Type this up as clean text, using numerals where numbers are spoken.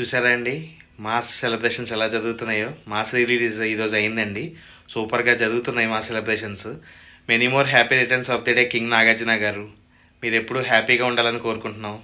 చూసారా అండి mass celebrations ఎలా జరుగుతున్నాయో. మాస్ రిలీజ్ ఈరోజు అయిందండి. సూపర్గా జరుగుతున్నాయి మా celebrations. Many more happy returns of the day king Nagarjuna గారు. మీరు ఎప్పుడూ హ్యాపీగా ఉండాలని కోరుకుంటున్నాం.